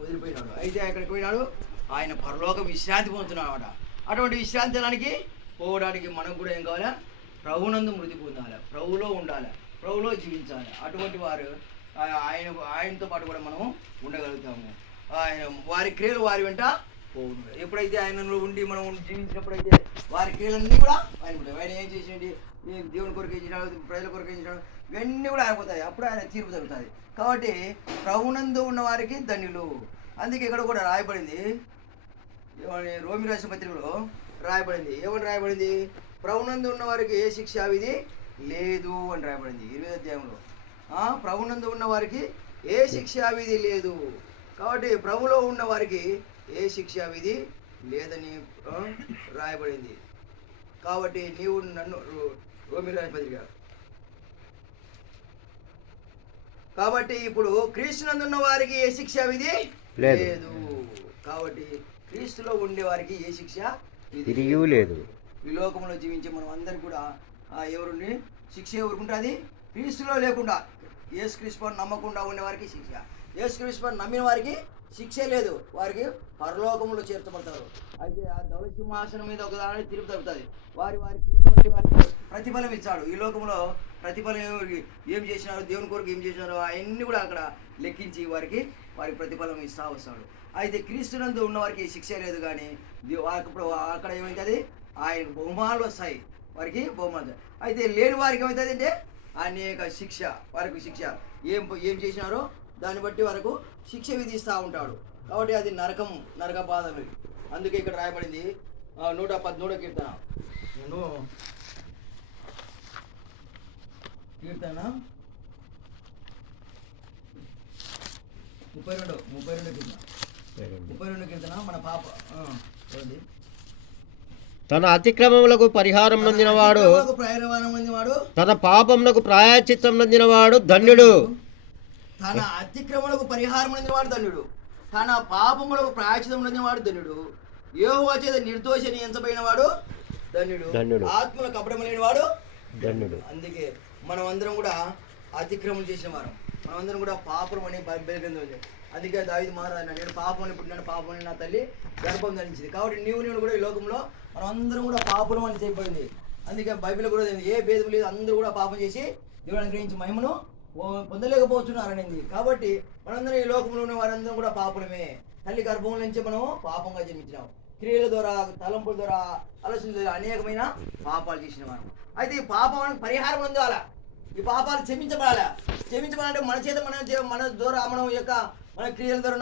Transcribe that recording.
వదిలిపోయినాడు. అయితే ఎక్కడికి పోయినాడు? ఆయన పరలోక విశ్రాంతి పొందుతున్నాడు అనమాట. అటువంటి విశ్రాంతి పోవడానికి మనకు కూడా ఏం కావాలా? ప్రభునందు మృతి పొందాలి, ప్రభులో ఉండాలి, ప్రభులో జీవించాలి. అటువంటి వారు ఆయనతో పాటు కూడా మనం ఉండగలుగుతాము. ఆయన వారి క్రియలు వారి వెంట పోవును. ఎప్పుడైతే ఆయనలో ఉండి మనం జీవించినప్పుడైతే వారి క్రియలన్నీ కూడా ఆయన ఉంటాయి. ఆయన ఏం చేసినట్టు దేవుని కొరకు ఏం చేసినాడు, ప్రజల కొరకు ఏం చేసినాడు, ఇవన్నీ కూడా ఆగిపోతాయి. అప్పుడు ఆయన తీర్పు జరుగుతుంది. కాబట్టి ప్రభునందు ఉన్న వారికి ధన్యులు. అందుకే ఇక్కడ కూడా రాయబడింది, రోమి రాసిన పత్రికలో రాయబడింది. ఏమని రాయబడింది? ప్రభునందు ఉన్న వారికి ఏ శిక్షా విధి లేదు అని రాయబడింది 20వ అధ్యాయంలో. ప్రభునందు ఉన్న వారికి ఏ శిక్షా విధి లేదు. కాబట్టి ప్రభులో ఉన్న వారికి ఏ శిక్షా విధి లేదని రాయబడింది. కాబట్టి నీవు నన్ను రోమి రాసిన పత్రిక. కాబట్టి ఇప్పుడు క్రీస్తునందున్న వారికి ఏ శిక్షా విధి లేదు. కాబట్టి క్రీస్తులో ఉండే వారికి ఏ శిక్ష విధి లేదు. ఈ లోకంలో జీవించే మనం అందరికి కూడా ఎవరుండి శిక్ష ఎవరుకుంటుంది? క్రీస్తులో లేకుండా యేసుక్రీస్తు నమ్మకుండా ఉండే వారికి శిక్ష. యేసుక్రీస్తు నమ్మిన వారికి శిక్ష లేదు, వారికి పరలోకంలో చేర్చబడతారు. అయితే ఆ ధవళ సింహాసనం మీద ఒక దాని తిరుగు జరుగుతుంది. వారికి ప్రతిఫలం ఇచ్చాడు. ఈ లోకంలో ప్రతిఫలం ఏం చేసినారు, దేవుని కొరకు ఏం చేసినారు, అవన్నీ కూడా అక్కడ లెక్కించి వారికి ప్రతిఫలం ఇస్తా వస్తాడు. అయితే క్రీస్తునందు ఉన్న వారికి శిక్ష లేదు, కానీ అక్కడ ఏమవుతుంది? ఆయనకు బహుమానాలు వస్తాయి, వారికి బహుమానాలు. అయితే లేని వారికి ఏమవుతుంది అంటే అనేక శిక్ష, వారికి శిక్ష ఏం చేసినారో దాన్ని బట్టి వరకు శిక్ష విధిస్తూ ఉంటాడు. కాబట్టి అది నరక బాధలు. అందుకే ఇక్కడ రాయబడింది 113వ కీర్తన 32 కీర్తన మన పాప తన అతిక్రమములకు పరిహారం నొందినవాడు, తన పాపములకు ప్రాయశ్చిత్తం నొందినవాడు ధన్యుడు. తన అతిక్రమములకు పరిహారం నొందినవాడు ధన్యుడు, తన పాపములకు ప్రాయశ్చిత్తం నొందినవాడు ధన్యుడు. యెహోవా చేత నిర్దోషి అని ఎంచబడిన వాడు ధన్యుడు. ఆత్మలో కపటం లేని వాడు ధన్యుడు. అందుకే మనం అందరం కూడా అతిక్రమం చేసిన వారం, మనం అందరం కూడా పాపం అని బైబిల్ గ్రంథం ఉంది. అందుకే దావీదు మహారాజు నేను పాపం పుట్టినాను, పాపం నా తల్లి గర్భం ధరించింది. కాబట్టి నేను కూడా ఈ లోకంలో మనం అందరం కూడా పాపం అని చెప్పబడింది. అందుకే బైబిల్ కూడా ఏ భేదం లేదు, అందరూ కూడా పాపం చేసి దేవుడు అనుగ్రహించి మహిమను పొందలేకపోతున్నారనేది. కాబట్టి మనందరం ఈ లోకంలో ఉన్న వారందరం కూడా పాపలమే. తల్లి గర్భం నుంచి మనం పాపంగా జన్మించినాం. క్రియల ద్వారా, తలంపుల ద్వారా, ఆలోచన ద్వారా అనేకమైన పాపాలు చేసిన మనం. అయితే ఈ పాపానికి పరిహారం పొందాలా, ఈ పాపాలు క్షమించబడాలా. క్షమించబడాలంటే మన చేత మన ద్వారా మనం యొక్క మన క్రియల ద్వారా